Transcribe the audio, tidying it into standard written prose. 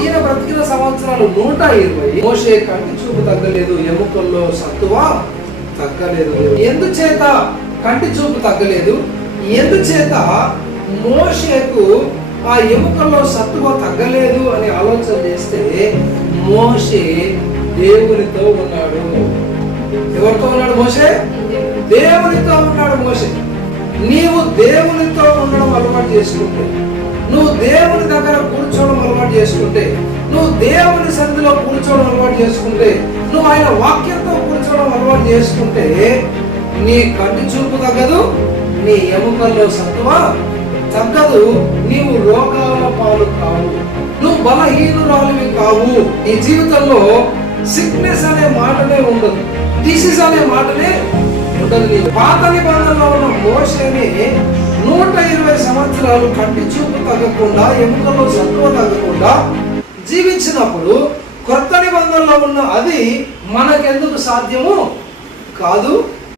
ఈయన బ్రతికిన సంవత్సరాలు 120. మోషే కంటి చూపు తగ్గలేదు, ఎముకల్లో సత్తువ తగ్గలేదు. ఎందుచేత కంటి చూపు తగ్గలేదు? ఎందుచేత మోషేకు ఆ ఎముకల్లో సత్తువ తగ్గలేదు అని ఆలోచన చేస్తే, మోషే దేవునితో ఉన్నాడు. ఎవరితో ఉన్నాడు మోషే? దేవునితో ఉన్నాడు మోషే. నీవు దేవునితో ఉండడం అలవాటు చేసుకుంటే, నువ్వు దేవుని దగ్గర కూర్చోవడం అలవాటు చేసుకుంటే, నువ్వు దేవుని సన్నిధిలో కూర్చోవడం అలవాటు చేసుకుంటే, నువ్వు ఆయన వాక్యంతో కూర్చోవడం అలవాటు చేసుకుంటే, నీ కంటి చూపు తగ్గదు, నీ ఎముకల్లో సత్తువ తగ్గదు, నీవు రోగాల పాలు కావు, నువ్వు బలహీనురాలివి కావు. నీ జీవితంలో సిక్నెస్ అనే మాటనే ఉండదు, డిసీజ్ అనే మాటనే ఉండదు. పాత నిబంధనలో ఉన్న మోషేని 120 సంవత్సరాలు కంటి చూపు తగ్గకుండా, ఎముకల్లో సత్తువ తగ్గకుండా జీవించినప్పుడు, కొత్త నిబంధనలో ఉన్న అది మనకెందుకు సాధ్యము కాదు?